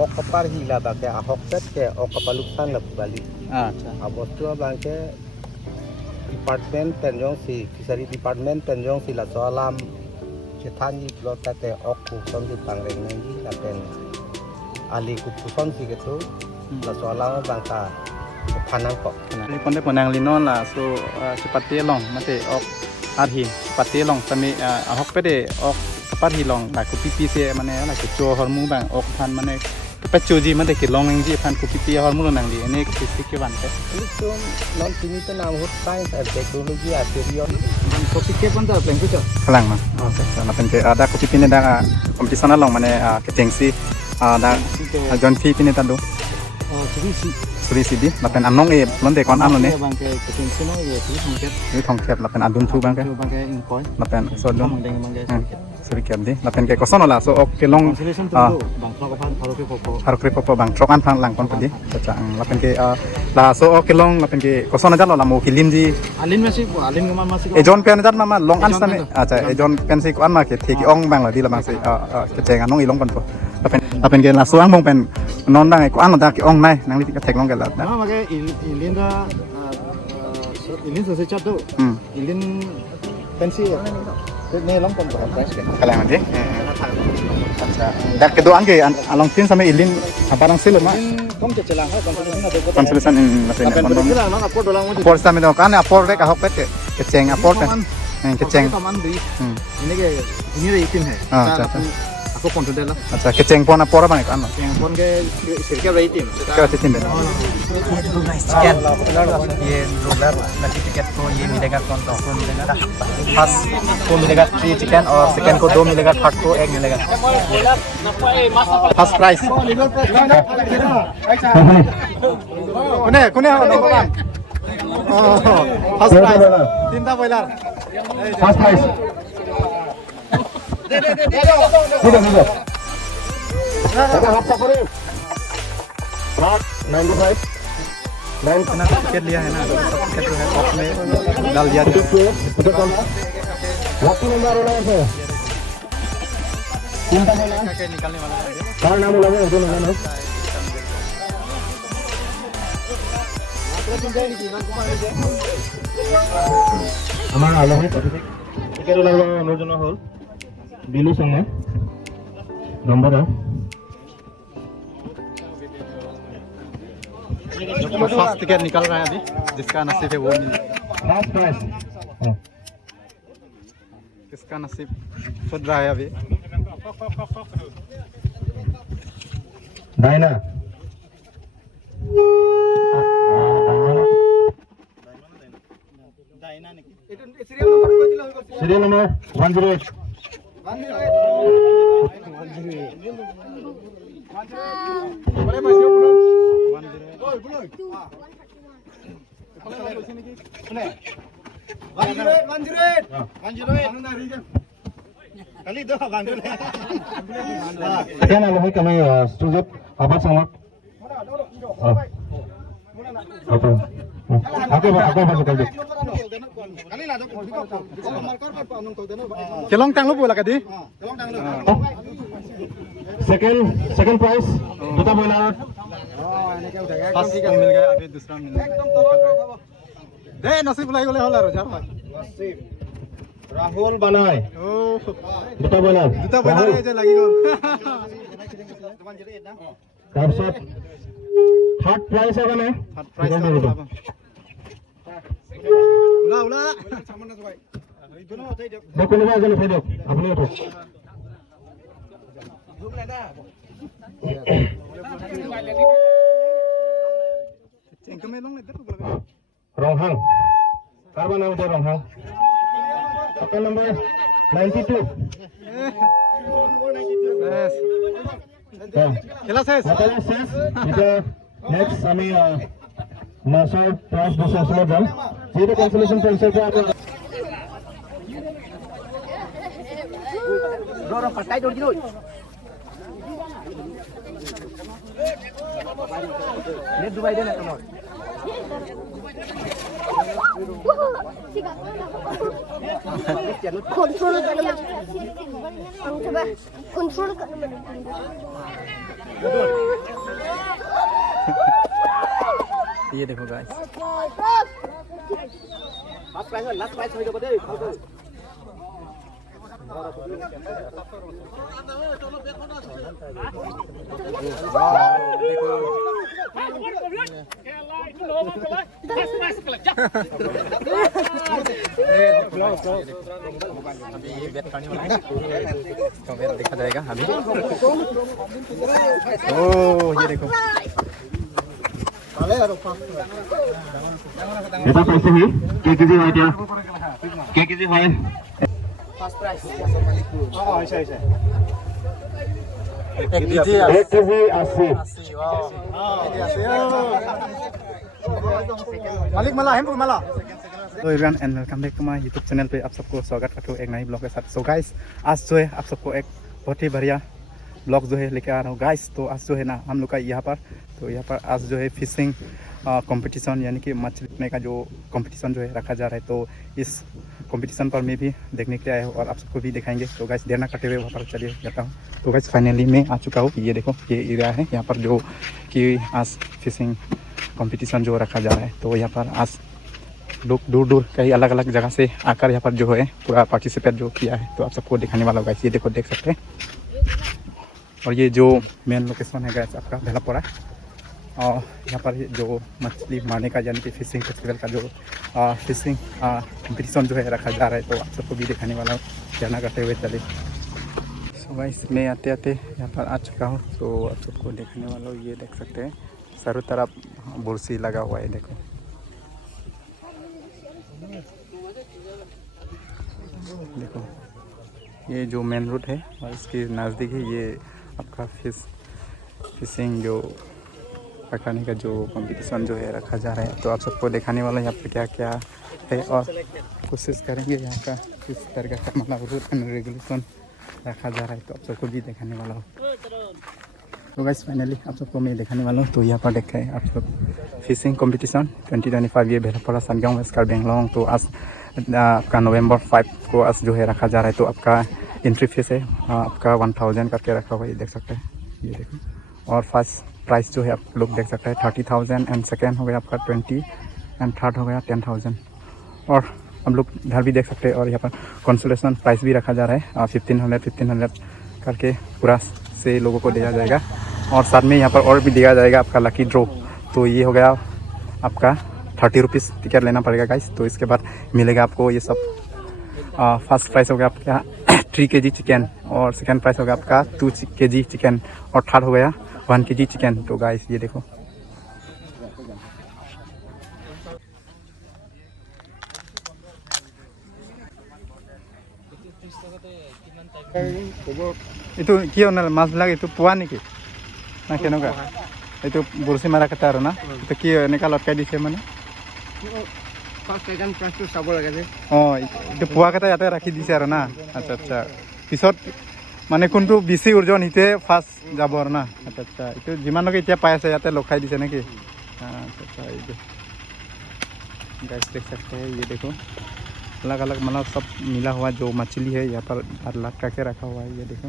okapar hila bangke ahok set ke okapaluksan la bali. अच्छा Abostua bangke department penjong si fishery department penjong si la soalam cetani plot te okku son di pangreng nangi la pen ali kupuson si gitu la soalam bangka panang kok. Ini pondok penang linon lah so cepat long mate ok arhi cepat long tapi ahok pede ok cepat hilong lah kupipi se mana lah kecoa hormu bang ok pan mana pecuji mate kilong yang ji pan kupipi hormu nang di ini kupipi ke bante. Ini tuh non sini tuh nama hut science and technology aterion. Kupipi pun tak peleng kucok. Kelang mah. Oke. Maten ke ada kupipi ni dah kompetisi long mana kecengsi ada John P ini tadu. Oh, Suri sidi, lapen anong lonte kon anu ne. Bang ke kecengsi no ye suri songket. Ini tongket lapen adun tu bang ke. Bang ke ingkoi. Lapen sodon. Bang ke songket. Suri kem di. Lapen ke kosono lah so ok long. Consolation tu bang trok pan paru ke popo. Haru kripo bang trokan pan lang kon pedi. Cacang lapen ke lah so ok long lapen ke kosono jalo lah mau kilim ji. Alin masih alin keman masih. Ejon pen jat mama long ans tame. Acha ejon pen si ko an ma ke theki ong bang la di la bang si keceng anong ilong kon po. Lapen ke lah suang bang pen non bang ko an da ke ong nai nang li ka thek long ke la. Nah, makanya ilin dah ilin selesai cat tu. Ilin pensi. Ini long pun price kan. Kalau nanti. Acha. Dak kedua angge along tin sama ilin barang silo ma. Kom cecelang ha consolation ada kota. Consolation lapen Apa kon. betul lah, apa dolang mau. Por sa me do kan apor rek ahok pet keceng apor kan. Keceng. Taman di. Ini ke ini ada itin hai. Acha. Aku konten dah lah. Acha keceng pon apor bang kan. Yang pon ke sirka ada itin. Kau titin ben. Sekian. Ye ruler nanti tiket ko ye milega konto ko milega. Pas ko milega 3 chicken or second ko 2 milega third ko 1 milega. First price. Kune number 1. Oh, first price. Tinta boiler. First prize. Sudah. Kita hafta kore. Right, 95. ना ticket लिया है ना ticket जो है box में डाल दिया Betul kan? Waktu nomor berapa? Cinta mana? क्या निकालने वाला है Kalau nama lama itu mana? Amar alam hai. Tiket ulang nojono hol. Bilu sama. Nomor ah. First ticket निकल रहा है अभी जिसका नसीब है वो मिले First prize. किसका नसीब खुद रहा है अभी Daina. Serial number 108. Sekian alami kami setuju apa sama? Apa? Aku masuk lagi. Kelong टांग लो बोला कदी Second prize duta bola. First मिल गया अभी दूसरा मिल गया दे नसीब लाई गले होला रो जार Rahul Banai ओ duta bola. जुता बना रहे जे लगी गल তাৰপিছত থাৰ্ড প্ৰাইজ হ'ব নে थर्ड प्राइस उला उला কোনোবা এজন উঠাই দিয়ক আপুনি উঠক चेंग में लोंग इधर बोला ৰংহাং কাৰোবাৰ নাম আছে ৰংহাং একাউণ্ট নম্বৰ 92 बस খেলা শেষ এতিয়া নেক্সট আমি মাছৰ প্ৰাইজ বছৰ যাম যিটো কনসোলেশন প্ৰাইজৰ পৰা আপুনি Dorong pakai dulu. Lihat Dubai dia nak nomor. Kontrol kan naman. Ang coba kontrol kan naman. ये देखो गाइस अभी ये बेट करने वाला है इसका बेट देखा जाएगा अभी ओह ये देखो এটা পাইছে হি কে কেজি হয় এতিয়া কে কেজি হয় ফার্স্ট প্রাইস হৈছে 1 1 কেজি 80 मालिक मला है मला तो everyone and welcome back to my YouTube channel पे आप सबको स्वागत करता हूँ एक नई ब्लॉग के साथ। सो गाइस आज जो है आप सबको एक बहुत ही बढ़िया ब्लॉग जो है लेके आ रहा हूँ गाइस। तो आज जो है ना हम लोग का यहाँ पर आज जो है फिशिंग कंपटीशन यानी कि मछली पकड़ने का जो कंपटीशन जो है रखा जा रहा है। तो इस कंपटीशन पर मैं भी देखने के लिए आया हूँ और आप सबको भी दिखाएंगे। तो गाइस देर ना करते हुए वहाँ पर चलिए जाता हूँ। तो गाइस फाइनली मैं आ चुका हूँ। ये देखो ये एरिया है यहाँ पर जो कि आज फिशिंग कंपटीशन जो रखा जा रहा है। तो यहाँ पर आज लोग दूर दूर कई अलग अलग जगह से आकर यहाँ पर जो है पूरा पार्टिसिपेट जो किया है। तो आप सबको दिखाने वाला होगा। ये देखो देख सकते हैं। और ये जो मेन लोकेशन है गैस आपका भेलापोरा और यहाँ पर जो मछली मारने का यानी कि फिशिंग फेस्टिवल का जो फिशिंग कंपटीशन जो है रखा जा रहा है। तो आप सबको भी दिखाने वाला हूँ। जाना करते हुए चले। सो गाइस मैं आते आते यहाँ पर आ चुका हूँ। तो आप सबको दिखाने वाला हूँ। ये देख सकते हैं चारों तरफ बुरसी लगा हुआ है। देखो देखो ये जो मेन रोड है और इसके नज़दीक ही ये आपका फिशिंग जो पकड़ने का जो कंपटीशन जो है रखा जा रहा है। तो आप सबको दिखाने वाला यहाँ पर क्या क्या है और कोशिश करेंगे यहाँ का किस तरह का मतलब रूल एंड रेगुलेशन रखा जा रहा है। तो आप सबको भी दिखाने वाला हूँ। तो गाइस फाइनली आप सबको मैं दिखाने वाला हूँ। तो यहाँ पर देखा है आप सब फिशिंग कंपटीशन 2025 ये भेलापोरा सनगांव वेस्ट कार्बी आंगलॉन्ग। तो आज आपका नवंबर 5 को आज जो है रखा जा रहा है। तो आपका एंट्री फीस है आपका 1000 करके रखा हुआ है। ये देख सकते हैं ये देखो। और फर्स्ट प्राइस जो है आप लोग देख सकते हैं 30,000 एंड सेकेंड हो गया आपका 20 एंड थर्ड हो गया 10,000। और हम लोग इधर भी देख सकते हैं। और यहाँ पर कंसोलेशन प्राइस भी रखा जा रहा है 1500 करके पूरा से लोगों को दिया जाएगा। और साथ में यहाँ पर और भी दिया जाएगा आपका लकी ड्रॉ। तो ये हो गया आपका 30 रुपीज़ टिकट लेना पड़ेगा गाइस। तो इसके बाद मिलेगा आपको ये सब। फर्स्ट प्राइस हो गया आपका 3 kg चिकन और सेकेंड प्राइस हो गया आपका 2 kg चिकन और थर्ड हो गया 1 kg चिकन। तो गाइस ये देखो এইটো কি মাছবিলাক এইটো পোৱা নেকি না কেনেকুৱা এইটো বৰশী মাৰা কেইটা আৰু না এইটো কি এনেকুৱা লটকাই দিছে মানে অঁ এইটো পোৱা কেইটা ইয়াতে ৰাখি দিছে আৰু না। আচ্ছা আচ্ছা পিছত মানে কোনটো বেছি ওজন সিটোৱে ফাৰ্ষ্ট যাব আৰু না। আচ্ছা আচ্ছা এইটো যিমানলৈকে এতিয়া পাই আছে ইয়াতে লখাই দিছে নেকি। আচ্ছা আচ্ছা এইটো गाइस देख सकते हैं ये देखो अलग अलग मतलब सब मिला हुआ जो मछली है यहाँ पर लटका के रखा हुआ है। ये देखो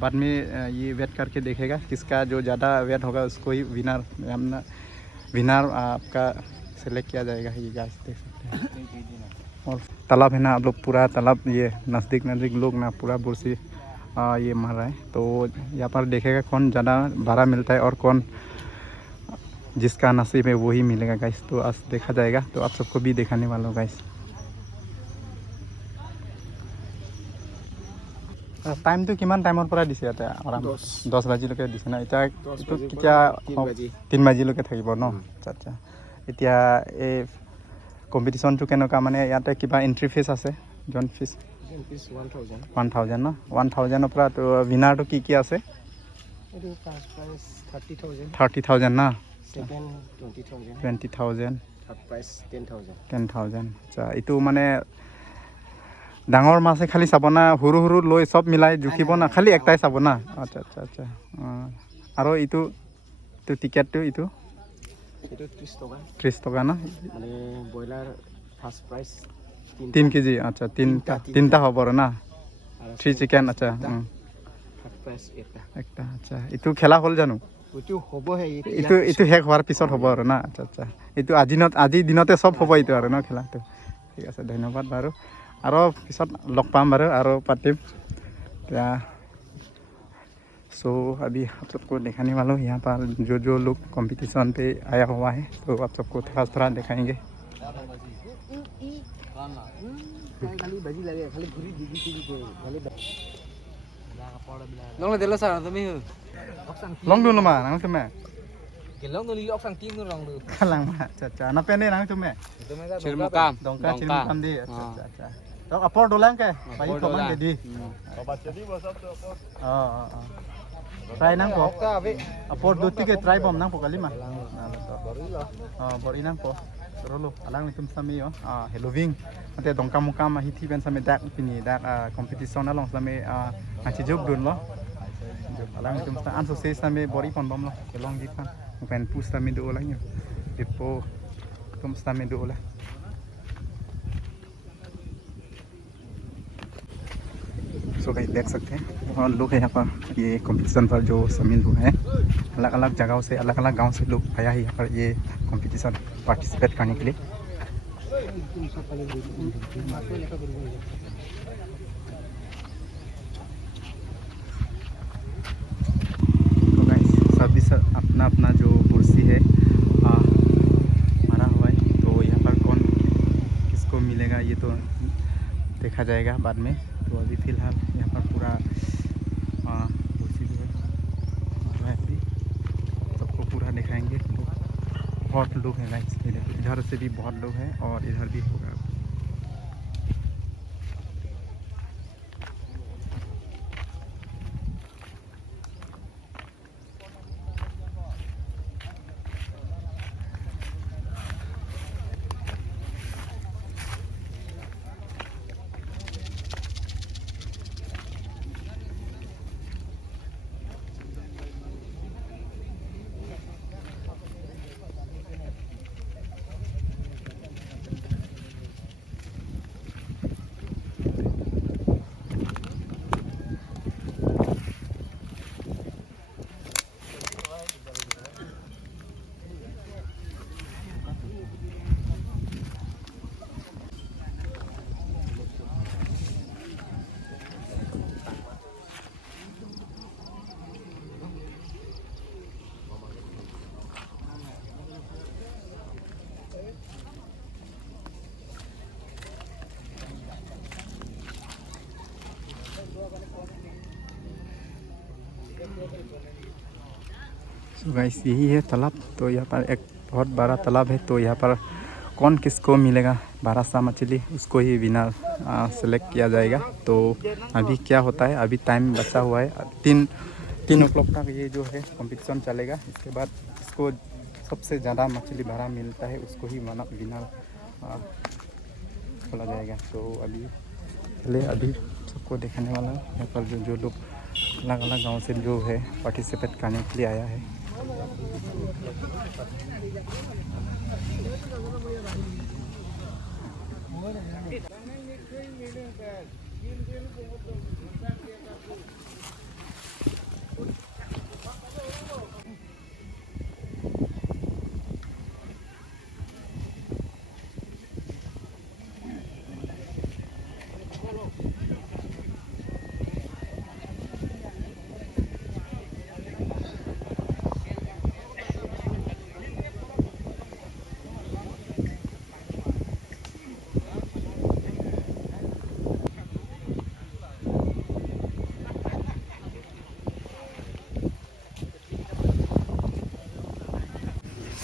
बाद में ये वेट करके देखेगा किसका जो ज़्यादा वेट होगा उसको ही विनर आपका सेलेक्ट किया जाएगा। ये गाइस देख सकते हैं। और तालाब है ना आप लोग पूरा तालाब ये नज़दीक लोग ना पूरा बुरसी ये मार रहा है। तो यहाँ पर देखेगा कौन ज़्यादा बड़ा मिलता है और कौन जिसका नसीब है वही मिलेगा गाइस। तो आज देखा जाएगा। तो आप सबको भी दिखाने वाला हूँ गाइस। টাইমটো কিমান টাইমৰ পৰা দিছে ইয়াতে আৰাম 10 বাজিলৈকে দিছে না। এতিয়া এইটো কেতিয়া 3 বাজিলৈকে থাকিব ন। আচ্ছা আচ্ছা এতিয়া এই কম্পিটিশ্যনটো কেনেকুৱা মানে ইয়াতে কিবা এণ্ট্ৰি ফিজ আছে জন ফিজ 1000 ন 1000ৰ পৰা তো উইনাৰটো কি কি আছে 30,000 না 20,000 থার্ড প্রাইস 10,000 আচ্ছা এইটো মানে ডাঙৰ মাছে খালি চাব না সৰু সৰু লৈ সব মিলাই জুখিব না খালি একটাই চাব না। আচ্ছা আচ্ছা আচ্ছা আৰু এইটো টিকেটটো এইটো 30 টকা না মানে ব্ৰইলাৰ ফার্স্ট প্রাইস 3 kg আচ্ছা তিনটা হ'ব আৰু না 3 চিকেন আচ্ছা থার্ড প্রাইস একটা আচ্ছা এইটো খেলা হ'ল জানো itu hobo hai itu শেষ হোৱাৰ পিছত হ'ব আৰু না আচ্ছা আচ্ছা এইটো আজিৰ দিনতে চব হ'ব এইটো আৰু ন খেলাটো ঠিক আছে ধন্যবাদ বাৰু আৰু পিছত লগ পাম বাৰু আৰু পাতিম क्या सो अभी आप सबको दिखाने वाला हूँ यहाँ पर जो लोग कंपटीशन पे आया हुआ है तो आप सबको थोड़ा दिखाएंगे long dulu mah nang cuma long dulu liok sang tim long dulu kalang mah caca na pende nang cuma Cilmukam Cilmukam di caca dong apor dolang ke bayi kaman jadi try nang po apor duti ke try bom nang po kali mah bori nang po terus alang ni tum sami yo Halloween nanti dongkam mukam mah hiti ben sami dak pini dak competition na long sami ngaji jog dun lo alang ni tum an sukses sami bori pon bom lo kelong gipan bukan pus sami do lang yo ipo tum sami do lah so guys देख सकते हैं बहुत लोग है यहाँ पर ये competition पर जो शामिल हुए हैं अलग अलग जगहों से अलग अलग गांव से लोग आया है यहाँ पर ये कंपटीशन पार्टिसिपेट करने के लिए तो गाइस सभी अपना अपना जो कुर्सी है मारा हुआ है तो यहाँ पर कौन किसको मिलेगा ये तो देखा जाएगा बाद में तो अभी फ़िलहाल यहाँ पर पूरा कुर्सी जो है अभी सबको पूरा दिखाएंगे बहुत लोग हैं गाइस इधर से भी बहुत लोग हैं और इधर भी होगा सो गाइस यही है तालाब तो यहाँ पर एक बहुत बड़ा तालाब है तो यहाँ पर कौन किसको मिलेगा 12 सा मछली उसको ही विनर सेलेक्ट किया जाएगा तो अभी क्या होता है अभी टाइम बचा हुआ है 3 o'clock तक ये जो है कंपटीशन चलेगा इसके बाद इसको सबसे ज़्यादा मछली भरा मिलता है उसको ही विनर बोला जाएगा तो अभी सबको दिखाने वाला है यहाँ पर जो लोग अलग अलग गांव से जो है पार्टिसिपेट करने के लिए आया है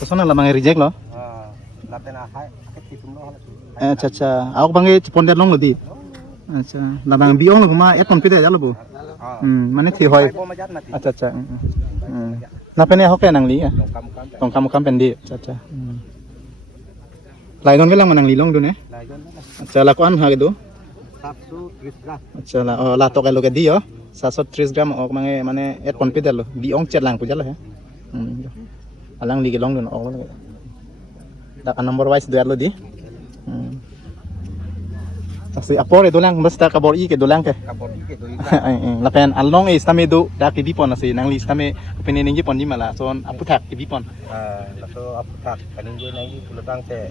Sana lamang reject lo. Latena hai kitum lo अच्छा अच्छा आओ बंगे पॉइंट लोंग लदी अच्छा lamang biong lo kuma et pon pide ya lo bu mane thi hoy अच्छा अच्छा na pene hoke nang li tong kam pendi अच्छा अच्छा lai don ke lang manang li long du ne अच्छा la kon ha ke du 730 gram अच्छा la to ke lo ke di yo 730 gram ok mane et pon pide lo biong chet lang pu ja lo he alang li ke long du no ok lo da number wise du lo di si apor itu lang basta kabor I ke dolang ke kabor ini gitu lapen along is tame do dak di pon si nang lis tame peningi pon di mala son aputak di pon lalu apa tak kaningi nangi pulang teh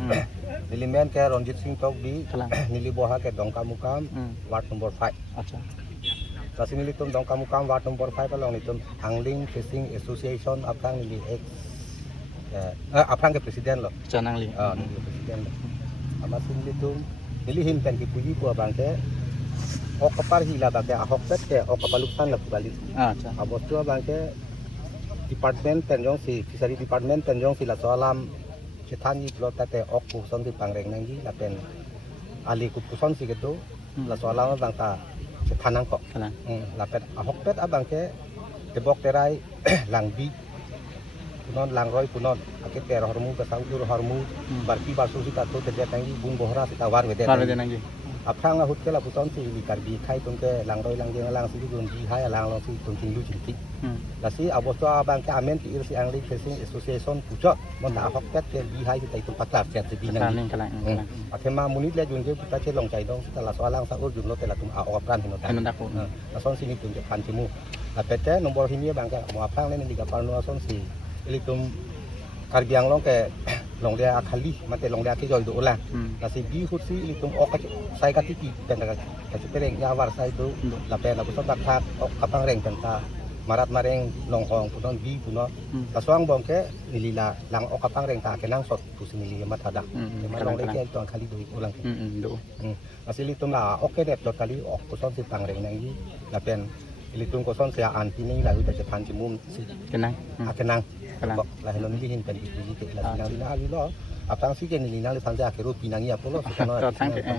nilimen ke Ronjit Singh Tok di nili boha ke Dongka Mukam ward nomor 5 acha Kasi nilitum Dongka Mukam ward nomor 5 kalau nilitum Angling Fishing Association apang nili ex apang ke presiden loh cha nang li nili presiden loh ama nilitum nilihin pen ki puji po bangke o kapar hila bangke ahok pet ke o kapaluksan la balik acha abos tua bangke department penjong si fishery department penjong si la soalam cetan yi plot tate ok puson di pangreng nangi la pen ali ku puson si gitu la soalam bangka cetanang kok kalang la pen ahok pet abangke tebok terai langbi punon langroi punon ake ter hormu ke saudur hormu barki basu si tato terjadi nangi bung bohra si tawar wede par de nangi apang la hut ke la puson si di karbi khai tun ke langroi lang jeng lang si gun ji hai lang lo si tun ting lu jinti la si abos to abang ke amen ti ir si angling fishing association pujo mon ta hok pet ke bi hai ti tun paklar set si bi nangi kalang athema munit le jun ke puta che long chai dong ta la so lang sa ur jun lo te la tum a opran hino ta anu daku la son sini tun je pan timu la pete nomor hini bang ke mo apang le ni ga parno son si ilitum karbiang long ke long dia akali mate long dia ke joy do ulang nasi bi hut si ilitum ok sai ka tiki pen ka pereng ya war sai do la pe la bu tak tak ok kapang reng tenta marat mareng long hong punon bi puno ka swang bong ke nilila lang ok kapang reng ta ke lang sot tu si nili mat ada ma long le ke to akali do ulang do nasi ilitum la ok dep dot kali ok puson si pang reng nang la pen ilitum ko son sia an pini la hu ta pan jimum si kenang akenang kalang lah helon lihin pen di ke la nang lina ali lo apang si ke ni nang le panja ke ru pinangi apolo sono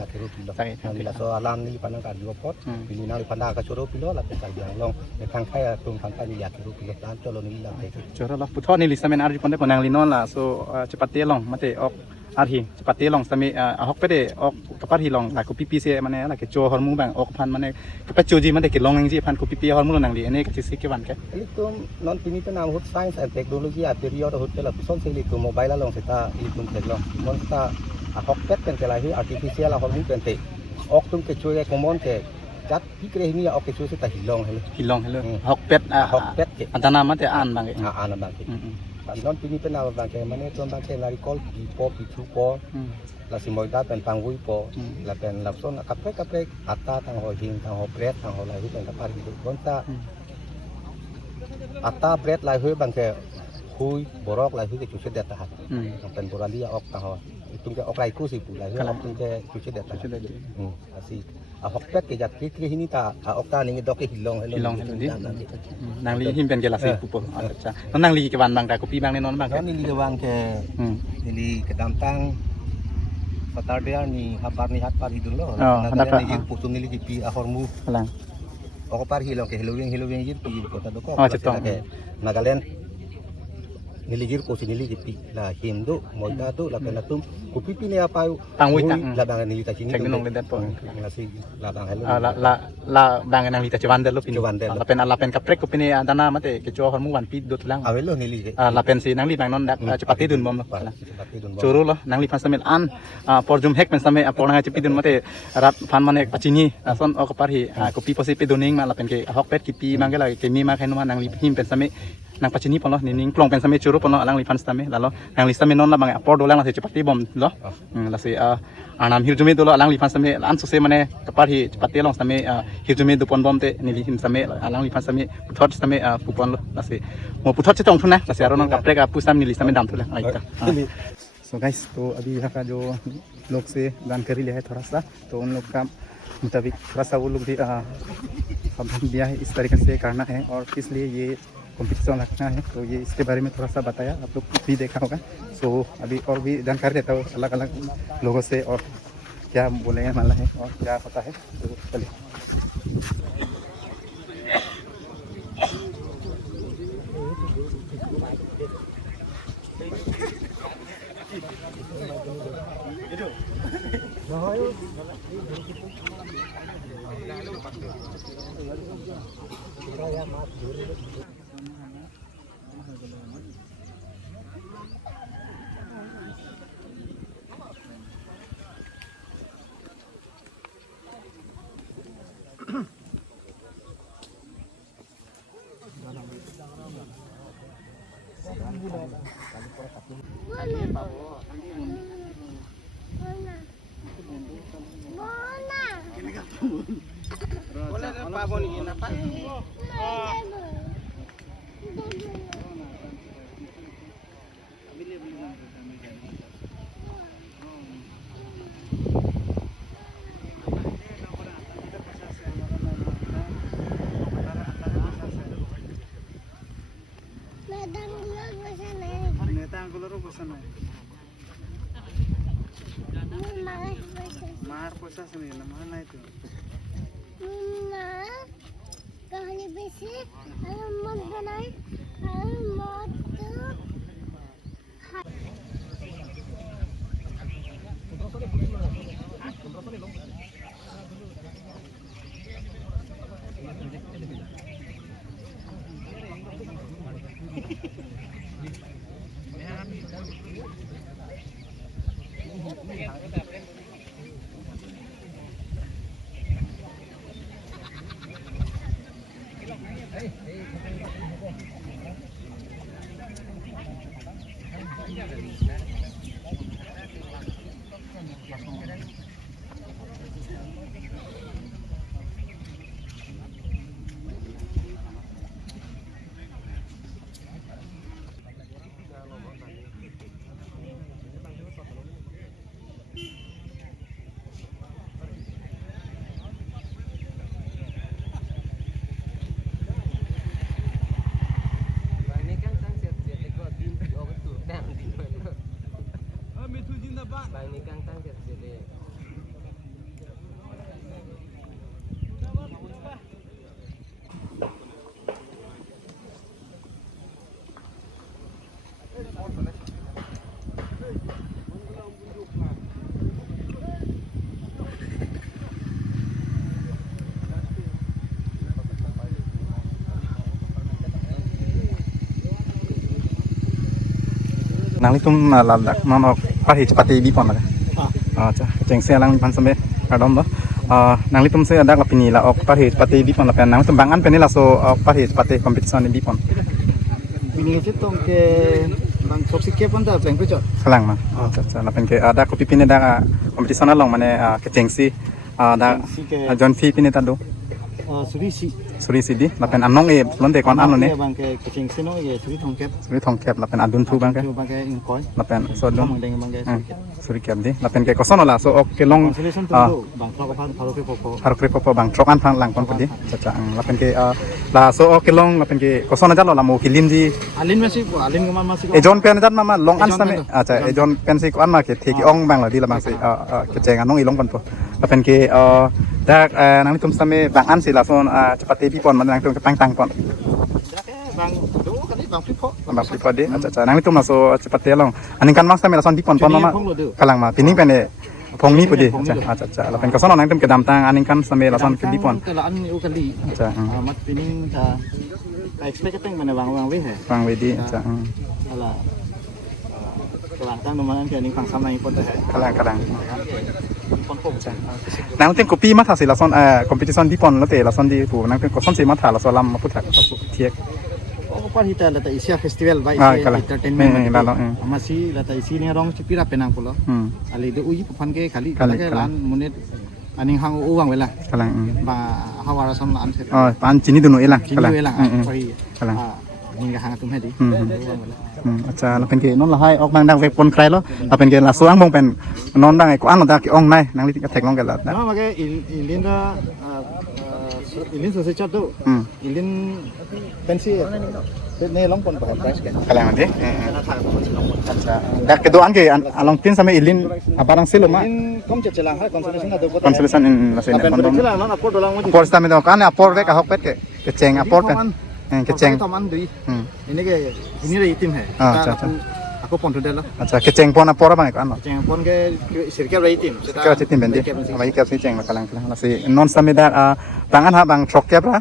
ke ru pilo nang la so alam ni panang ka dio pot ni nang le panda ka choro pilo la pe ka yang long le kang khai tum kan ni ya ke ru pilo tan cholo ni la pe chora la puthon ni lisamen arji ponde ponang linon la so cepat long mate ok arhi cepat long sami ahok pede ok kapar hi long la ko pipi se mane la ke cho hormu bang ok phan mane ke pa choji mane ke long ji phan ko pipi hormu nang li ene ke sik ke ban ke litum non pini pe nam hut science and technology a period hut pe la son se litum mobile la long seta litum te long mon ta ahok pet pen ke la hi artificial la hormu pen te ok tum ke choye komon ke jat pikre ni ok ke choye se ta hilong hello hok pet ke antana mate an bang ke an bang ke non pini pe na bang ke mane ton bang ke la recall po pichu po la si moida pen pangui po la pen la son kapre ata tang ho hing tang ho bread tang ho la hu pen kapar hidu konta ata bread la hu bang ke hui borok la hu ke chuset data ha pen boralia ok tang ho itung ke ok lai ku si pu la hu ok tung ke chuset data asi a hok pet ke jat ke hini ta ok ta ni dok ke hilong di nang li him pen ke la si pu po acha nang li ke ban bang ka kopi bang ne non bang ke ni li bang ke ni ke damtang Saturday ni habar ni hat par hidul lo ni pusung ni pi ahormu kalang ok par hilong ke Halloween yir pi kota doko cetong ke Nagaland niligir ko sinili pi la hindu moda do la penatum kupi ni apa pangui tak la bang ni ta sini cek nong ledat po nasi la bang hello la bang nang li ta cewandel lo pin Cewandel. la pen kaprek ko pini dana mate ke cho hormu wan pi dot lang awelo nili la pen si nang li bang non dak cepat tidun bom churu lo nang li pan samel an por jum hek pen same por nang cepi dun mate rat fan mane pachini son ok par hi kopi posi pe duning ma la pen ke hok pet kipi mangela ke mi ma khen ma nang li him pen same nang pachini pon lo ning plong pen same churu pon lo alang li fan same la lo nang li same non la bang por do lang la se cepat bom lo la se anam hirjumi do lo alang li fan same an so se mane kapar hi cepat long same hirjumi do pon bom te ni li him same alang li fan same puthot same pupon lo la se mo puthot che tong thuna la se aron kaprek pu sam ni li same dam thula aita so guys तो अभी यहाँ का जो लोग से जानकारी लिया है थोड़ा सा तो उन लोग का मुताबिक थोड़ा सा वो लोग भी सावधान दिया है इस तरीके से करना है और इसलिए ये कंपटीशन रखना है तो ये इसके बारे में थोड़ा सा बताया आप लोग भी देखा होगा सो अभी और भी जानकारी देता हूँ अलग अलग लोगों से और क्या बोलने वाला है और क्या होता है तो चलिए Boleh Pak Boni apa? Mahar puasa sini, mana itu? Kali besi, alamat benai, alamat tu. Nang litum ladak non parhi cepati bipon lah. Acha ceng se lang pan sambe kadom do. Nang litum se ada lapini la ok parhi cepati bipon la pen nang litum bangan pen la so parhi cepati competition ni bipon. Ini sih tong ke bang soksi ke pun dah bang pecah. Selang mah. Acha la pen ke ada kopi pin da competition long mane ke ceng si da John Fee pin ta do. Suri sidi la pen anong e lonte kon ano ne. Bang ke kecing sino ye suri tongkep. Suri thongkep la pen adun thu bang ke. Bang ke ingkoi. La pen so do. Bang dengan bang ke Suri kep di la pen ke kosono la so ok ke long consolation tu bang trok apa paru ke popo. harus kripo bang trok an phang lang kon pedi caca la pen ke la so ok long la pen ke kosono jalo la mo kilin ji Alin masih alin keman masih. e jon pen jat mama long an same acha e jon pen si ko an ma ke theki ong bang la di la bang si ke ceng anong ilong kon po la pen ke dak nang tum same bang an si la son cepati pi pon man nang tum ke tang pon Bang tu kan bang pipo. bang si podi acha nang tum la so cepati long aning kan mang same la son pi pon mama kalang ma pining pen e phong ni pedi acha la pen kosono nang tum ke dam tang aning kan same la son ke di pon Kalau an ukali. acha Mat pining ta expecting mana bang weh. bang wedi acha Alah. Kelang tang nomor ke ni pang sama yang pun dah. kalang Pon pom. nang tem kopi ma tha si la son competition di pon la te la son di pu nang tem ko son si ma tha la so lam ma pu tha ko thiek Oh pan hita lata Asia festival baik kalang. entertainment. Lalo, Masih lata isi ni rong cipira penang pulo. Ali de uji pan ke kali Kali, ke kali. lan munit aning hang uang wela. kalang Ba hawara sam lan se. oh pan chini dunu elang Kini kalang wela. kalang Hingga hang tum hedi. acha la pen ke non la hai ok bang dang ve pon krai lo la pen ke la suang bong pen non dang ai ko an da ki ong nai nang li ka thek long ke la Nama makai ilin da ilin selesai cat tu. Ilin pensi. Ni long pon pakai price kan. kalang de acha dak ke do an ke along tin same ilin abarang silo ma Ilin kom cat celang ha consolation ada buat. consolation in la sen Apa pon yang celang non apor dolang mo. por same do kan apor ve ka hok pet ke ceng apor pen ke ceng Taman dui. Ini ke ini dari tim hai. acha Aku pon tu dah lah. acha ke ceng pon apor bang ko an Jangan pon ke sirkel dari tim. ke chitin bendi abai ke si ceng la kalang la si non same da bangan ha bang trok ke bra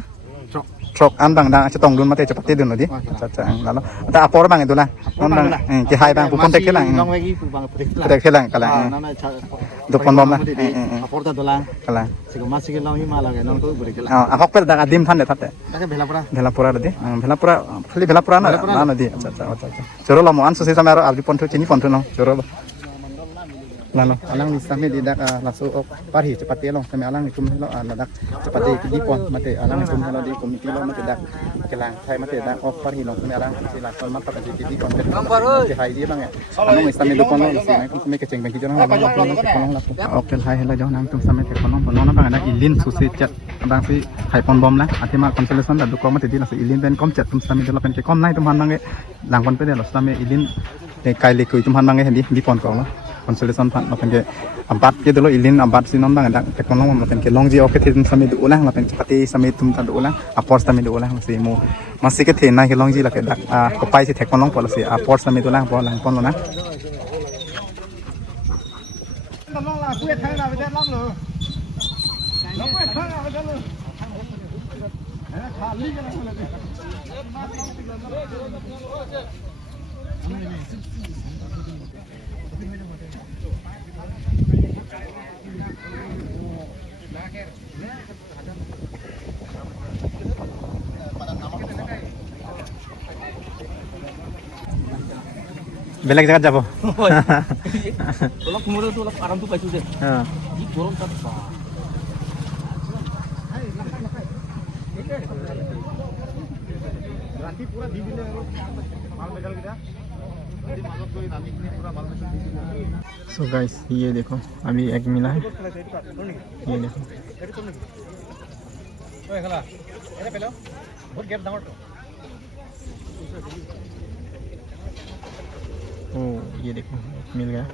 trok an bang dang cha tong dun mate cha pati dun di cha lalo ta apor bang itu lah non bang ki hai bang pukon tek kelang long lagi bang tek kelang kala nana do pon bom lah apor ta dolang kala sego masih ke long himal lagi non tu beri kelang ahok per dang adim than de tate tak bhela pura di khali bhela pura na di acha choro la mo an so se samaro abdi pon thu chini pon thu no choro lalo alang ni same di dak laso ok parhi cepati lo same alang ni kum lo ladak cepati di pon mate alang kum lo di komiti lo mate dak kelang thai mate dak ok parhi lo same alang si la sol mata di pon di hai di bang anu ni same do pon lo si mai kum ke cheng bang ki jona ok tel hai hela jo nang tum same te pon lo na bang na ilin su se chat bang si hai pon bom la atima consolation da du ko mate di la si ilin ben kom chat tum same de la pen ke kom nai tum han bang lang pon pe de lo same ilin kai le kui tum han bang he di pon ko lo consolation fan lapen ke ambat ke dulu ilin ambat sinon bang ada teknologi lapen ke long ji oke tin sami du ulang lapen pati sami tum ta du ulang apor sami du ulang si mu masih ke the na ke long ji la ke dak kopai si teknologi policy apor sami du ulang pon lang pon lo na বেলেগ জায়গা যাব অলপ সময় তো অলপ আৰামটো পাইছো যে ই গৰম তাত राती पूरा दी दिले माल निकल गया मालूम कोई नामी ने पूरा माल निकल दिया सो गाइस ये देखो अभी एक मिला है ये देखो ओए खला एरे पेलो बहुत गैप दामट ओ ये देखो मिल गया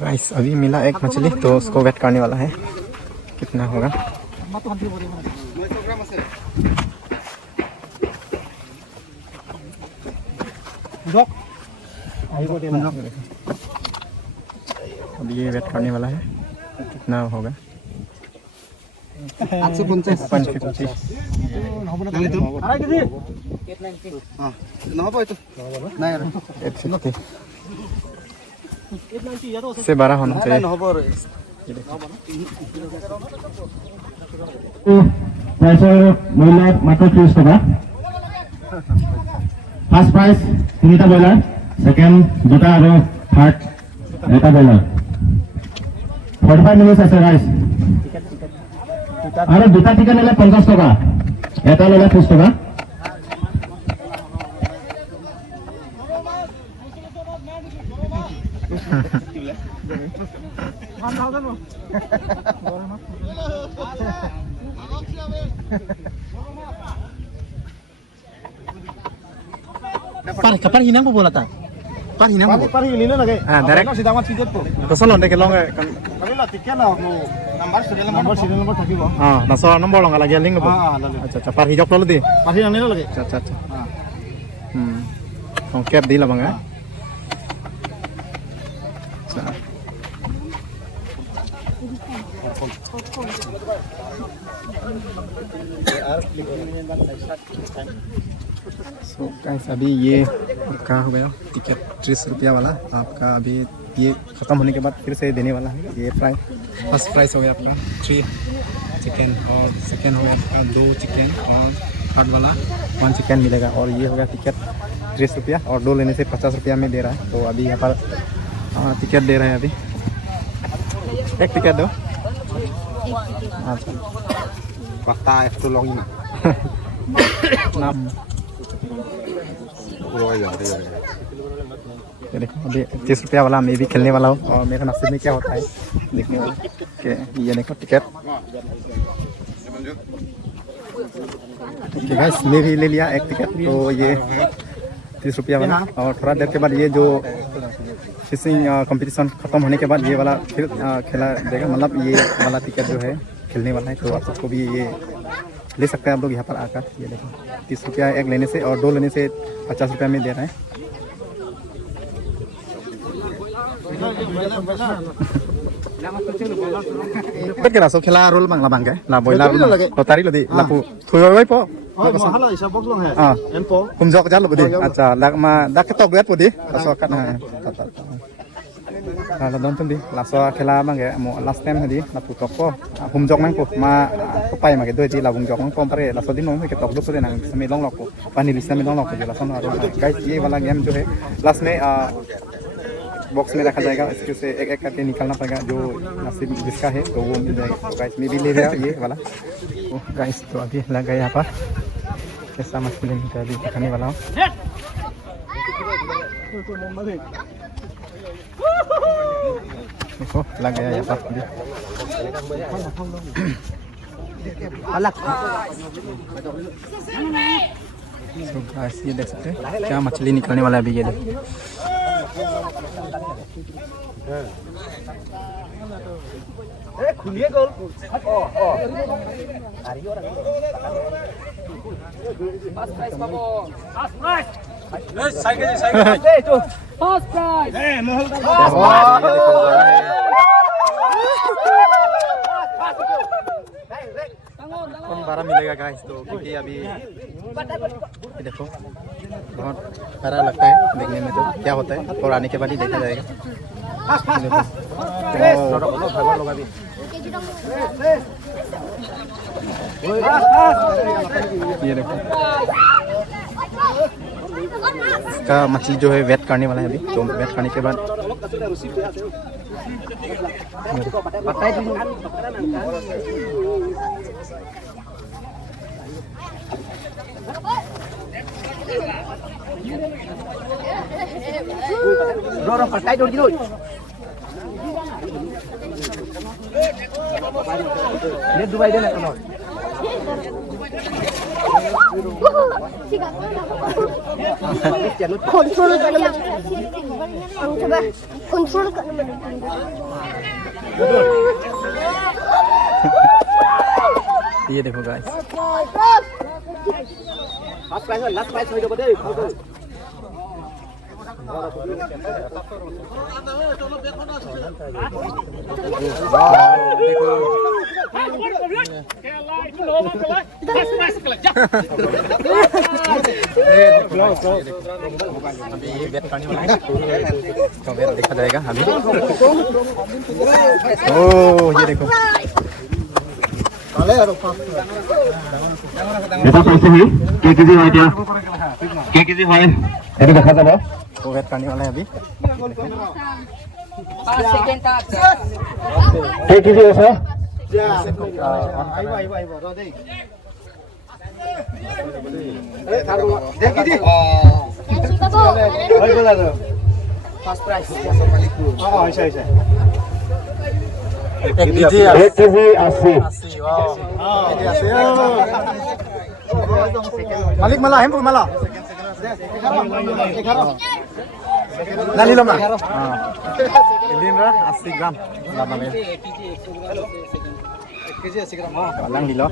गाइस अभी मिला एक मछली तो उसको वेट करने वाला है कितना होगा अभी ये वेट करने वाला है कितना होगा 150 से 12 होना चाहिए প্ৰাইচৰ মূল্য মাত্ৰ 30 টকা ফাৰ্ষ্ট প্ৰাইজ 3টা ব্ৰইলাৰ সেকেন্ড 2টা আৰু থাৰ্ড এটা ব্ৰইলাৰ 45 মিনিট আছে গাইস আৰু 2টা টিকেট নিলে 50 টকা এটা নিলে 30 টকা Kapan hinang po bola ta? Par hinang po. Par hinang lagi. direct Sudah amat tiket po. तो सलो देखे लोगे Kami lah tiket lah mo serial number thakibo. हां ना सो नंबर लगा लगे लिंक lalu. अच्छा अच्छा पर हिजक लो दे Par hinang nila lagi. अच्छा अच्छा तो कैप दी ला बंगा सो गाइस अभी ये आपका हो गया टिकट 30 रुपया वाला आपका अभी ये ख़त्म होने के बाद फिर से देने वाला है ये फर्स्ट प्राइस हो गया आपका 3 चिकन और सेकेंड हो गया आपका 2 चिकन और थर्ड वाला 1 चिकन मिलेगा और ये हो गया टिकट 30 रुपया और 2 लेने से 50 रुपया में दे रहा है तो अभी यहाँ पर टिकट दे रहे हैं अभी एक टिकट दो अच्छा Fakta itu long ini. ये देखो अभी 30 रुपया वाला मैं भी खेलने वाला हूँ और मेरे नसीब में क्या होता है देखने वाला कि ये देखो टिकट ओके गाइस, मैं भी ले लिया एक टिकट, तो ये 30 रुपया वाला। और थोड़ा देर के बाद ये जो फिशिंग कंपटीशन खत्म होने के बाद ये वाला फिर खेला देगा, मतलब ये वाला टिकट जो है खेलने वाला है। तो आप सबको भी ये ले सकते हैं आप लोग यहाँ पर आकर। ये देखो 30 रुपया एक लेने से, और 2 लेने से 50 रुपया में दे रहा है। Kan so khela roll bang labang ke la boiler lotari lo di lapu thoi oi po mahala isa box long hai empo kumjok jal lo di acha dak ma dak ketok bet po di so kan ha la don tum di la so khela bang ke mo last time di lapu tok po kumjok mang po ma ko pai ma ke doi di la kumjok mang pom pare la so di no ke tok do so de nang sami long lok po pani li sami long lok po la so na guys ये वाला game जो है last में box में रखा जाएगा, इसके से एक एक करके निकालना पड़ेगा, जो नसीब जिसका है तो वो मिल जाएगा। तो गाइस मैं भी ले रहा ये वाला। तो गाइस तो अभी लग गया यहाँ पर कैसा मछली मिलता है अभी दिखाने वाला हूँ। देखो लग गया यहाँ पर तो गाइस ये देख सकते हैं क्या मछली निकलने वाला है अभी। ये खुलिए गोल कौन बारह मिलेगा गाइस, तो क्योंकि अभी ये देखो बहुत प्यारा लगता है देखने में। तो क्या होता है और आने के बाद ही देखा जाएगा। ये देखो इसका मछली जो है वेट करने वाला है अभी। तो वेट करने के बाद Rồi phạt tay rồi chứ rồi. Lihat Dubai dia nak keluar. Kontrol करना coba kontrol करना ये देखो गाइस last price होई दे अभी ये वेट करने वाला है, इसका वेट देखा जाएगा अभी। ओह ये देखो এটা कैसे हुई के केजी হয় এতিয়া के केजी হয় এটা দেখা যাব। तो वेट करने वाला है अभी। के केजी আছে First price. एक केजी 1 केजी 80 मालिक मला है मला नाली लो ना हां इलिन रा 80 ग्राम लाना में 1 केजी 80 ग्राम हां लांग ली लो 1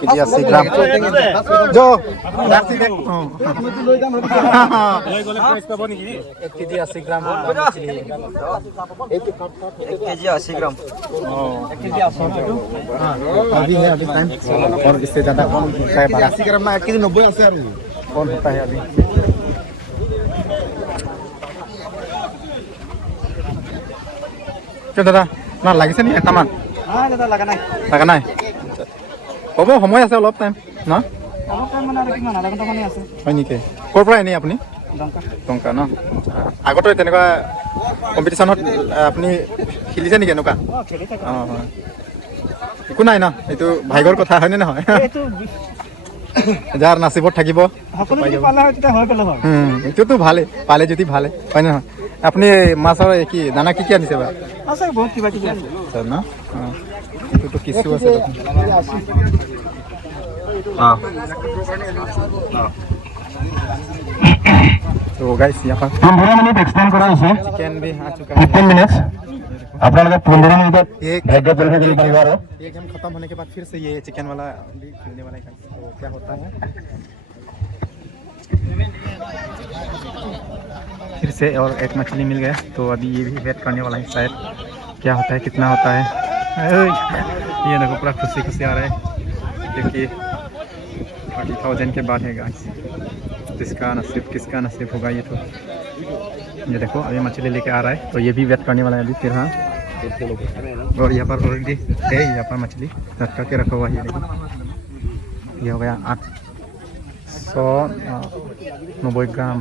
केजी 80 ग्राम जो दासी देख लई गले प्राइस पाबो नि 1 केजी 80 ग्राम मछली 1 केजी 80 ग्राम 1 केजी 80 हां अभी है अभी टाइम और इससे ज्यादा कौन है 80 ग्राम में 1 केजी 90 আছে আর कौन होता है अभी। क्या दादा ना লাগিছে নি একটামান दादा लगा नहीं লাগা নাই হ'ব সময় আছে অলপ টাইম না মানে আর কিমান আধা ঘন্টা মানে আছে হয় নেকি ক'ৰ পৰা এনে আপুনি টংকা ন আগতে তেনেকুৱা কম্পিটিশ্যনত আপুনি খেলিছে নেকি এনেকুৱা খেলি থাকা অঁ হয় একো নাই ন এইটো ভাগ্যৰ কথা হয়নে নহয় এইটো যাৰ নাচিবত থাকিব সকলো যদি পালা হয় তেতিয়া হৈ গ'ল হয় এইটোতো ভালে পালে যদি ভালে হয় নহয়। আপুনি মাছৰ কি দানা কি আনিছে বাৰু আছে বহুত কিবা কিবি আছে ন এইটোতো কিছু আছে तो गाइस यहाँ पर 15 মিনিট এক্সটেন্ড কৰা হৈছে चिकन भी आ चुका है 15 মিনিট আপোনালোকে 15 মিনিটত ভাগ্য পৰীক্ষা কৰিব পাৰিব আৰু ये गेम खत्म होने के बाद फिर से ये चिकन वाला भी खेलने वाला है guys। तो क्या होता है फिर से और एक मछली मिल गया तो अभी ये भी वेट करने वाला है शायद क्या होता है कितना होता है। ये देखो पूरा खुशी खुशी आ रहा है क्योंकि 40,000 के बाद है गाइस। जिसका नसीब किसका नसीब होगा ये तो ये देखो अभी मछली लेके आ रहा है तो ये भी वेट करने वाला है अभी फिर। हाँ और यहाँ पर ऑलरेडी है यहाँ पर मछली लटका के रखा हुआ है। ये देखो ये हो गया 890 ग्राम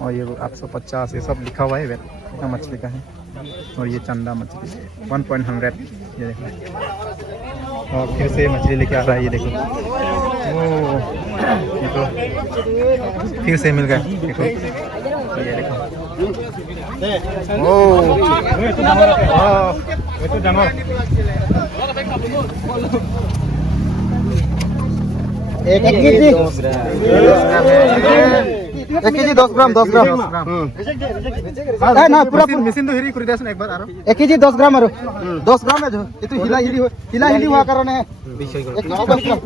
और ये 850 ये सब लिखा हुआ है वेट कितना मछली का है। और ये चंदा मछली 1.100 ये देखो। और फिर से मछली लेके आ रहा है ये देखो। ओह ये तो फिर से मिल गया देखो ये देखो। ओह एक केजी 10 গ্রাম না পুরা মেশিন তো হেৰি কৰি দিয়াচোন একবাৰ আৰু 1 কেজি 10 গ্রাম আৰু 10 গ্রাম এটো হিলা হিলি হোৱা কাৰণে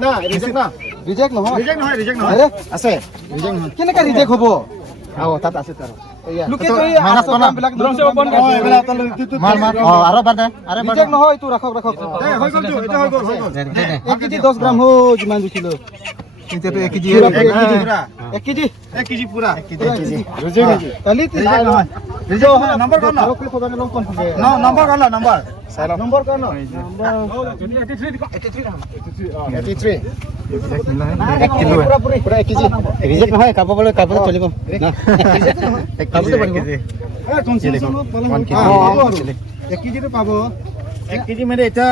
না ৰিজেক্ট নহয় আৰে আছে ৰিজেক্ট নহয় কেনেকা ৰিজেক্ট হ'ব আও তাত আছে তাৰ লুকে কই মাইনাস কৰা বিলাক দ্রংসে ওপন এবেলা তল মার আৰু বাদ আরে ৰিজেক্ট নহয় ইটো ৰাখক হৈ গ'ল এটা হৈ গ'ল 1 কেজি 10 গ্রাম हो যিমান দিছিলো এতিয়া তো 1 কেজি 1 কেজি পুরা রিজেক্ট কালি রিজেক্ট হয় নাম্বার কর না নাম্বার কর না নাম্বার কর না 83 1 কিলো পুরা 1 কেজি রিজেক্ট নহয় কাপবলে চলিব না 1 KG 1 KG concession 1 KG 1 KG তো পাবো 1 কেজি মানে এটা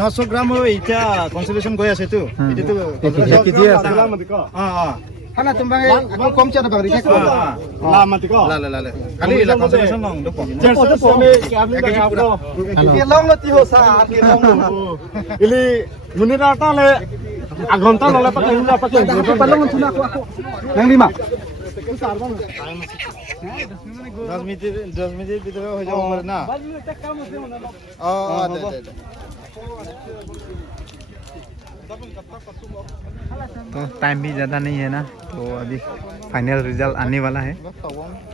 900 গ্রাম এটা কনসোলেশন গৈ আছে তো এটা তো 1 কেজি আছে খানা তুমি আকৌ কম চানা বাগৰি কে লা মাটি কো লা খালি লা কনসোলেশন নং দপ যেটো তুমি কে লং লতি हो सा के लंग इली मुनिरा ताले आघंटा लले पाके मुनिरा पाके पालंग थुना को नang lima 10 मिनिट ভিতরে হৈ যাব পারে না तो टाइम भी ज़्यादा नहीं है ना तो अभी फाइनल रिजल्ट आने वाला है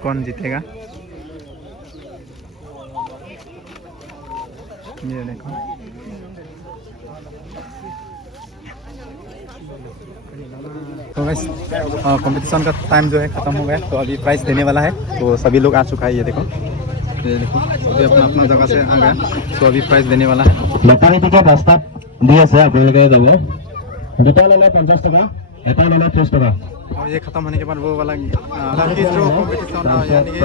कौन जीतेगा ये देखो। तो गाइस कंपटीशन का टाइम जो है ख़त्म हो गया तो अभी प्राइस देने वाला है तो सभी लोग आ चुका है ये देखो सभी अपना अपना जगह से आ गया तो अभी प्राइस देने वाला है। লটাৰী টিকেট ৰাস্তাত দি আছে আপোনালোকে যাব দুটা ল'লে 50 টকা এটা ল'লে 30 টকা और ये खत्म होने के बाद वो वाला लकी ड्रॉ कंपटीशन यानी कि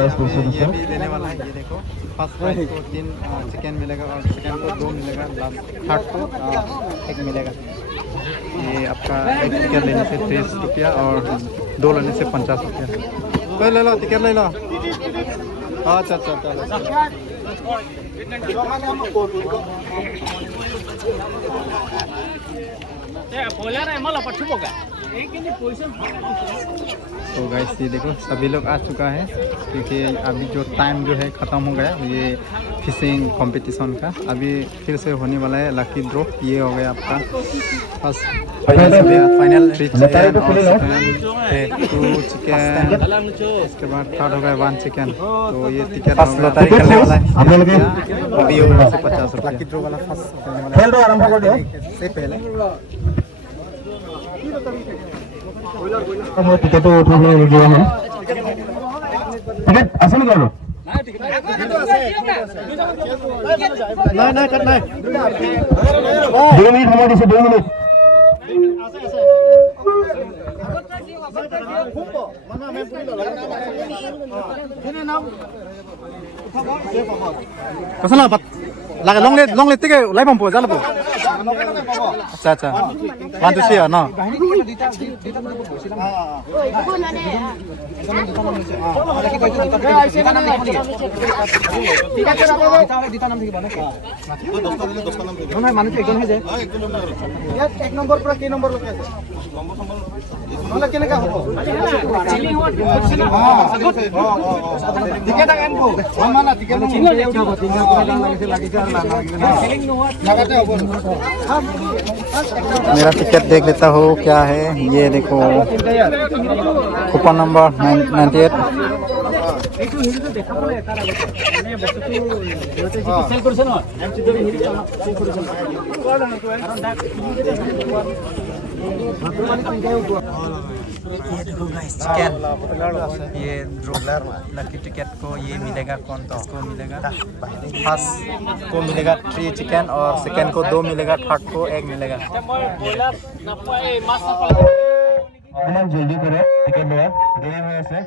ये भी देने वाला है। ये देखो फर्स्ट प्राइज को 3 चिकन मिलेगा और सेकंड को 2 मिलेगा लास्ट थर्ड को 1 मिलेगा। ये आपका एक टिकट लेने से 30 रुपया और 2 लेने से 50 रुपया। तो ले लो टिकट ले लो। अच्छा तो गाइस ये देखो सभी लोग आ चुका है क्योंकि अभी जो टाइम जो है ख़त्म हो गया ये फिशिंग कंपटीशन का। अभी फिर से होने वाला है लकी ड्रॉ। ये हो गया आपका फर्स्ट फाइनल 3 चिकन और 2 चिकन इसके बाद थर्ड हो गया 1 चिकन। तो ये टिकट लॉटरी करने वाला है अभी हो गया 50 रुपया लकी ड्रॉ वाला फर्स्ट খেলটো আৰম্ভ কৰি দিওঁ से पहले মই টিকেটটো উঠাবলৈ যোৱা হয় টিকেট আছে নেকি আৰু নাই কাট নাই 2 মিনিট সময় দিছে 2 মিনিট कसला लङ ले तिकै लाइ पम्पो जाला पो আচ্ছা আচ্ছা 1 2 3 ন মানুহ একজন হৈ যায় ইয়াত 1 নম্বৰ পৰা কেই নম্বৰ লৈকে আছে নহলে কেনেকা হ'ব টিকেট আনবো মানা টিকেট मेरा टिकट देख लेता हूँ क्या है ये देखो कूपन नंबर 98 ये देखो गाइस चिकन ये लकी टिकट को ये मिलेगा कौन तो को मिलेगा फर्स्ट को मिलेगा 3 चिकन और सेकंड को 2 मिलेगा थर्ड को 1 मिलेगा इतना जल्दी करो टिकट लिया देरी हुई है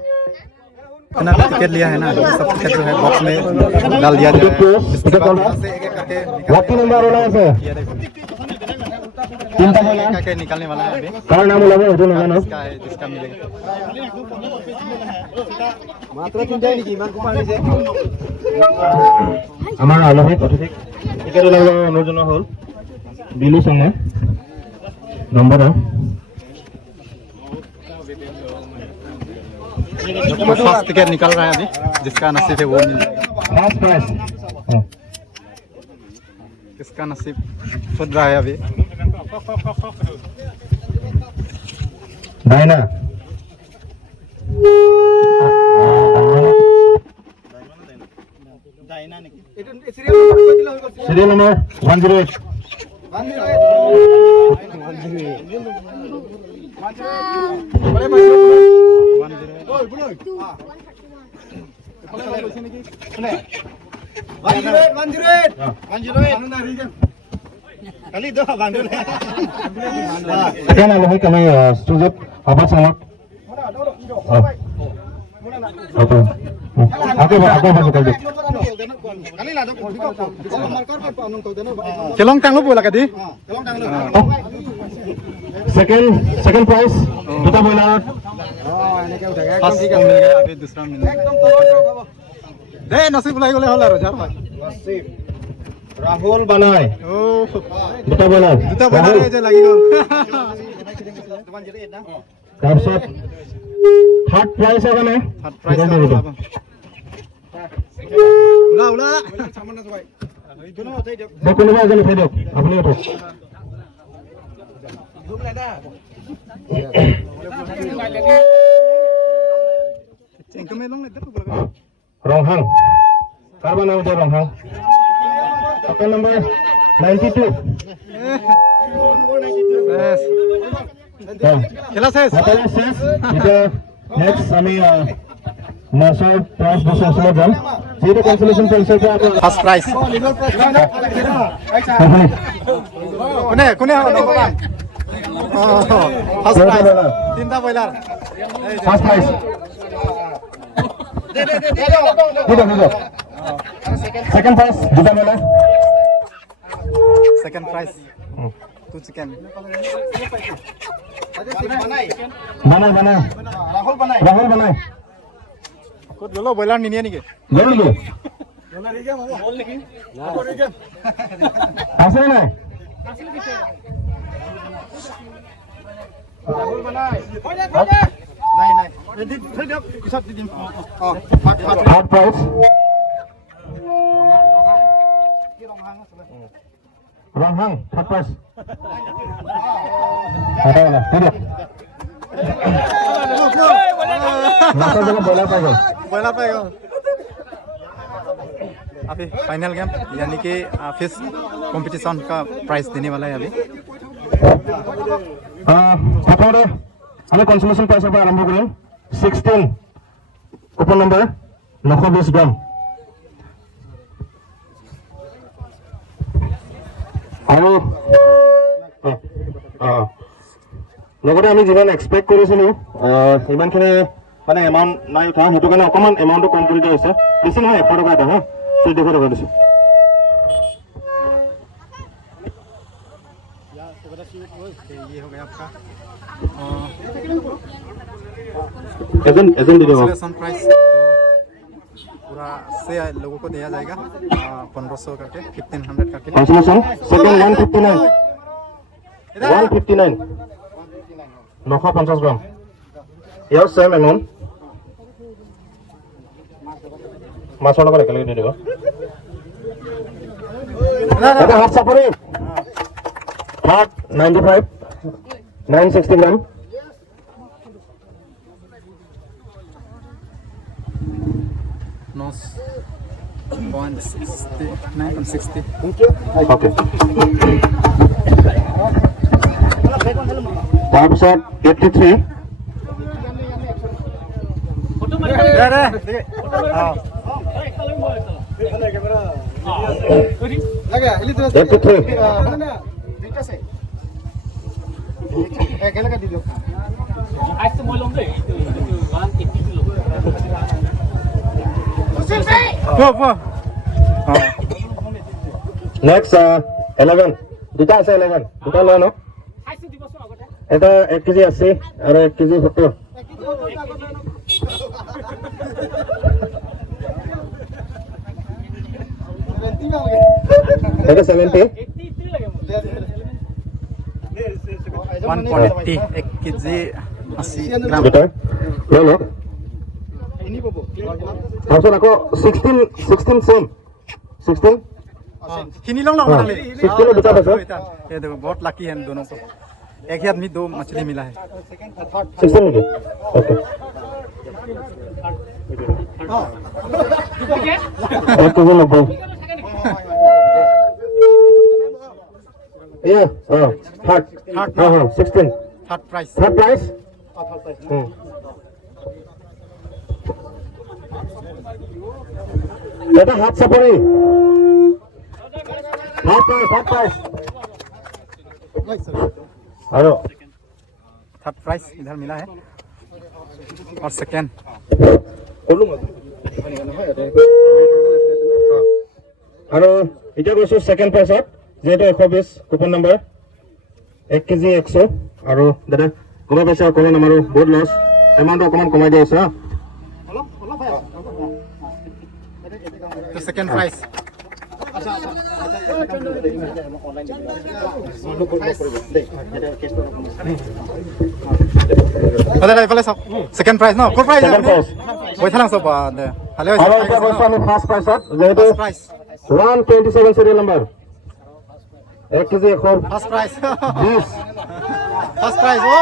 इतना टिकट लिया है ना ये सब टिकट जो है बॉक्स में डाल दिया जाएगा इसके बाद यहाँ से एक-एक करके लकी नंबर वाला है ये देखो चिंता बोला क्या निकालने वाला है अभी कार नाम बोला वो ना इसका है जिसका मिलेगा মাত্ৰ চিন্তাই নেকি ইমান কোপা আনিছে আমাৰ আলহী ঠিক টিকেট ওলাব অনুজনা হ'ল বিলু সংগে নম্বৰ फर्स्ट टिकट निकल रहा है अभी जिसका नसीब है वो मिल जाएगा फर्स्ट प्राइस किसका नसीब फुट रहा है अभी Diana serial number 108 Sekian alohi kami setuju apa sangat. Oke. Aku masuk lagi. kelong tang lo bola kadi Second prize duta bola. First ticket मिल गया अभी दूसरा मिल गया दे नसीब लाई गले होला रोजार भाई Rahul Banai ओ duta bola. দুটা বলা যে লাগি গল তাৰপিছত থাৰ্ড প্ৰাইজ আছে নে থার্ড প্রাইজ উলা উলা কোনোবা এজন উঠাই দিয়ক আপুনি উঠক চেংকো মেলং নে দেখো বলা ৰংহাং কাৰোবাৰ নাম দিয়ে ৰংহাং টকা নম্বৰ 92 বেশ খেলা শেষ Matanya শেষ এটা নেক্সট আমি মাছৰ প্ৰাইজ বছৰ যাম যেটা ক্যান্সেলেশন পলিসি তে आपण ফার্স্ট প্রাইজ কোনে কোনে হবে নম্বর 1 ফার্স্ট প্রাইজ তিনটা boiler first prize they second prize দুটা মেলা সেকেন্ড প্রাইজ 2 চিকেন বানাই রাহুল বানাই কত গলো বয়লার নিনিয়া নিকে গল নেকি আছে নাই থার্ড প্রাইজ রংহাং থার্ড প্রাইজ এটা না ঠিক আছে लास्ट जगह बॉलर पाएगा बॉयलर पाएगा अभी फाइनल गेम यानी कि फिश कंपटीशन का प्राइज देने वाला है अभी प्रथम हमें कंसोलेशन प्राइस पर आरंभ करें 16 कूपन नंबर 920 ग्राम আৰু লগতে আমি যিমান এক্সপেক্ট কৰিছিলো ইমানখিনি মানে এমাউণ্ট নাই উঠা সেইটো কাৰণে অকণমান এমাউণ্টটো কম কৰি দিয়া হৈছে বেছি নহয় 100 টকা এটা হা 200 টকা দিছোঁ ये हो गया आपका एजेंट दीजिए कंसोलेशन प्राइस। तो पूरा से लोगों को दिया जाएगा 1500 करके 1500 करके। कंसोलेशन सेकंड 159 159 950 গ্রাম। ইয়াৰ সেম এমাউন্ট মাছৰ লগত একেলগে দি দিব। এটা হাত চাপৰি হাত 95 960 গ্রাম। Nos 160 960 ওকে তাৰপিছত 83 নেক্সট 11 দুটা আছে 11 দুটা লয় ন এটা 1 কেজি 80 আৰু 1 কেজি 70 এটা 70 180 1 কেজি 80 গ্রাম। দুটা লৈ লওক। তাৰপিছত আকৌ 16 सेम 16 हिनी लोग ना 16 দুটা আছে। ये देखो बहुत लकी है दोनों को, एक ही आदमी 2 मछली मिला है। 16 নেকি ওকে 1 কেজি 90 या हार्ट हार्ट हाँ 16 थर्ड प्राइस। थर्ड प्राइस এটা হাত চাপৰি থাৰ্ড প্ৰাইস আৰু थर्ड प्राइस इधर मिला है और सेकेंड আৰু এতিয়া গৈছো সেকেন্ড প্ৰাইসত যেটো 120 কুপন নম্বৰ 1 কেজি 100 আৰু দাদা কমা পাইছা কমন আমাৰো বহুত লস এমাউন্ট অকমান কমাই দিয়া আছে। तो सेकेंड प्राइस सेकेंड प्राइस न कोन प्राइस Second prize. बैठलां सब ভালে আৰু এতিয়া গৈছো আমি ফার্স্ট প্ৰাইসত যেটো prize 127 serial number 1 KG 100 first prize 20 first prize ओ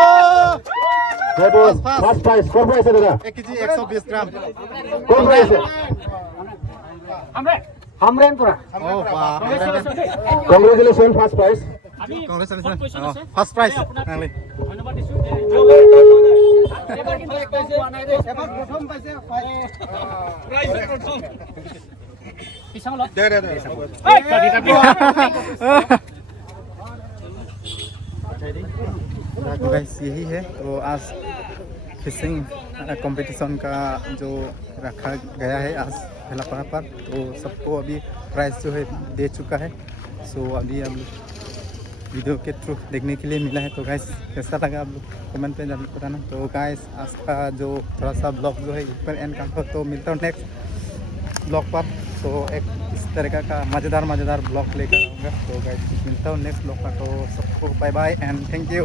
যেটো ফার্স্ট প্ৰাইস কোন প্ৰাইস দাদা 1 केजी 120 ग्राम। কোন প্ৰাইস ओ वाह congratulation first prize congratulation first prize नांगले तो गाइस यही है। तो आज फिशिंग कंपटीशन का जो रखा गया है आज भेलापाड़ा पर, तो सबको अभी प्राइस जो है दे चुका है। सो अभी हम लोग वीडियो के थ्रू देखने के लिए मिला है। तो गाइस कैसा लगा आप लोग कमेंट पे जरूर बताना। तो गाइस आज का जो थोड़ा सा ब्लॉग जो है इस पर एंड करता हूँ। तो मिलता हूँ नेक्स्ट ब्लॉग पर। तो एक इस तरह का मज़ेदार ब्लॉग लेकर आऊँगा। तो गाइस मिलता हूँ नेक्स्ट ब्लॉग पर। तो सबको bye bye and thank you.